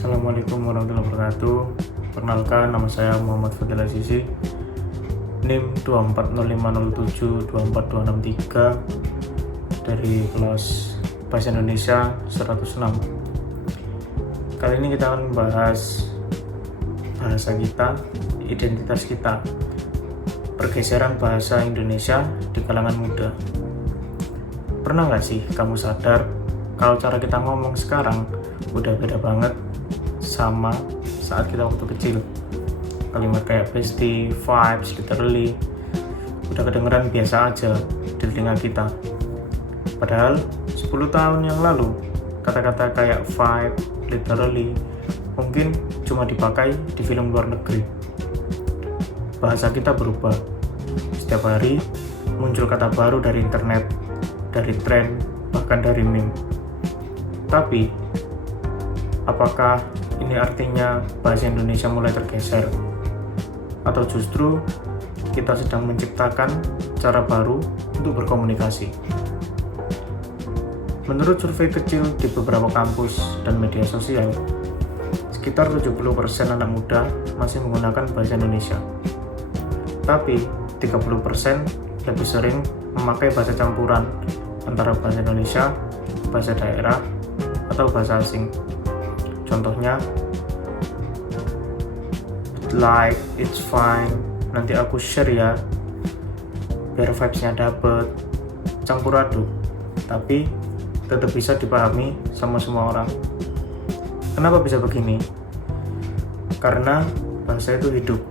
Assalamualaikum warahmatullahi wabarakatuh. Perkenalkan, nama saya Muhammad Fadil Azizi, NIM 24050272423 dari kelas Bahasa Indonesia 106. Kali ini kita akan membahas bahasa kita, identitas kita, pergeseran bahasa Indonesia di kalangan muda. Pernah nggak sih kamu sadar kalau cara kita ngomong sekarang udah beda banget sama saat kita waktu kecil? Kalimat kayak bestie, vibes, literally udah kedengeran biasa aja di telinga kita. Padahal 10 tahun yang lalu kata-kata kayak vibe, literally mungkin cuma dipakai di film luar negeri. Bahasa kita berubah. Setiap hari muncul kata baru dari internet, dari tren, bahkan dari meme. Tapi apakah ini artinya bahasa Indonesia mulai tergeser? Atau justru kita sedang menciptakan cara baru untuk berkomunikasi? Menurut survei kecil di beberapa kampus dan media sosial, sekitar 70% anak muda masih menggunakan bahasa Indonesia. Tapi 30% lebih sering memakai bahasa campuran antara bahasa Indonesia, bahasa daerah, atau bahasa asing. Contohnya, like, it's fine, nanti aku share ya, biar vibes-nya dapet, campur aduk, tapi tetap bisa dipahami sama semua orang. Kenapa bisa begini? Karena bahasa itu hidup,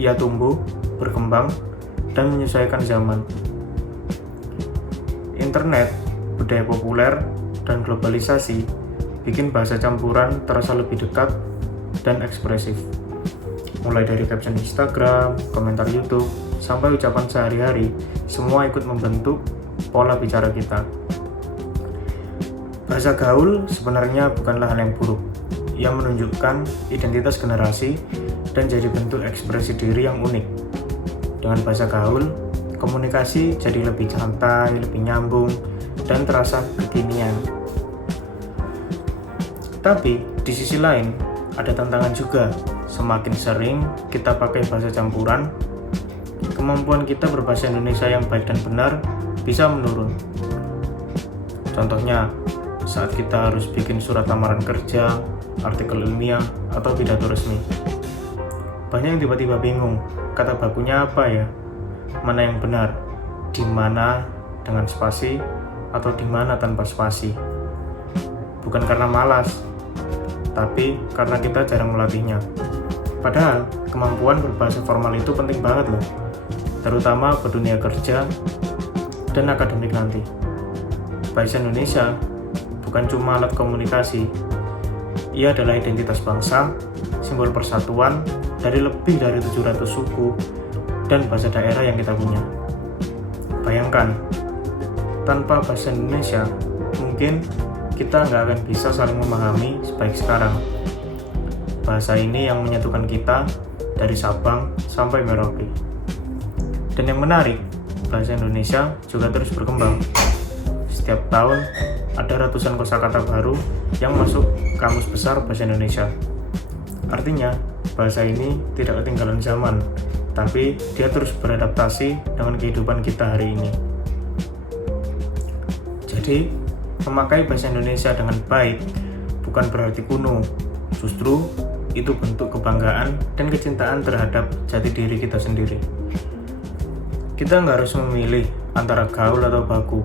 ia tumbuh, berkembang, dan menyesuaikan zaman. Internet, budaya populer, dan globalisasi bikin bahasa campuran terasa lebih dekat dan ekspresif. Mulai dari caption Instagram, komentar YouTube, sampai ucapan sehari-hari, semua ikut membentuk pola bicara kita. Bahasa gaul sebenarnya bukanlah hal yang buruk. Ia menunjukkan identitas generasi dan jadi bentuk ekspresi diri yang unik. Dengan bahasa gaul, komunikasi jadi lebih santai, lebih nyambung, dan terasa kekinian. Tapi di sisi lain, ada tantangan juga. Semakin sering kita pakai bahasa campuran, kemampuan kita berbahasa Indonesia yang baik dan benar bisa menurun. Contohnya, saat kita harus bikin surat lamaran kerja, artikel ilmiah, atau pidato resmi. Banyak yang tiba-tiba bingung, kata bakunya apa ya? Mana yang benar? Di mana dengan spasi atau di mana tanpa spasi? Bukan karena malas, tapi karena kita jarang melatihnya. Padahal kemampuan berbahasa formal itu penting banget loh, terutama ke dunia kerja dan akademik nanti. Bahasa Indonesia bukan cuma alat komunikasi, ia adalah identitas bangsa, simbol persatuan dari lebih dari 700 suku dan bahasa daerah yang kita punya. Bayangkan, tanpa bahasa Indonesia, mungkin kita nggak akan bisa saling memahami sebaik sekarang. Bahasa ini yang menyatukan kita dari Sabang sampai Merauke. Dan yang menarik, bahasa Indonesia juga terus berkembang. Setiap tahun ada ratusan kosakata baru yang masuk kamus besar bahasa Indonesia. Artinya, bahasa ini tidak ketinggalan zaman, tapi dia terus beradaptasi dengan kehidupan kita hari ini. Jadi, memakai bahasa Indonesia dengan baik bukan berarti kuno, justru itu bentuk kebanggaan dan kecintaan terhadap jati diri kita sendiri. Kita nggak harus memilih antara gaul atau baku.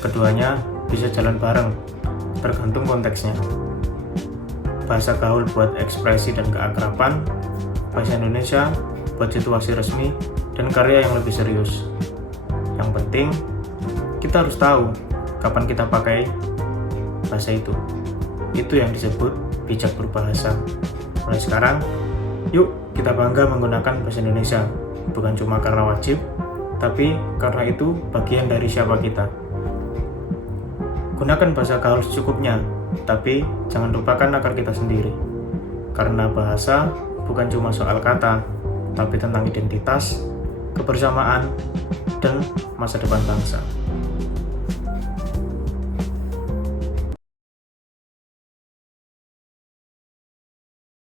Keduanya bisa jalan bareng, tergantung konteksnya. Bahasa gaul buat ekspresi dan keakraban, bahasa Indonesia buat situasi resmi dan karya yang lebih serius. Yang penting, kita harus tahu kapan kita pakai bahasa itu. Itu yang disebut bijak berbahasa. Mulai sekarang, yuk kita bangga menggunakan bahasa Indonesia. Bukan cuma karena wajib, tapi karena itu bagian dari siapa kita. Gunakan bahasa gaul secukupnya, tapi jangan lupakan akar kita sendiri. Karena bahasa bukan cuma soal kata, tapi tentang identitas, kebersamaan, dan masa depan bangsa.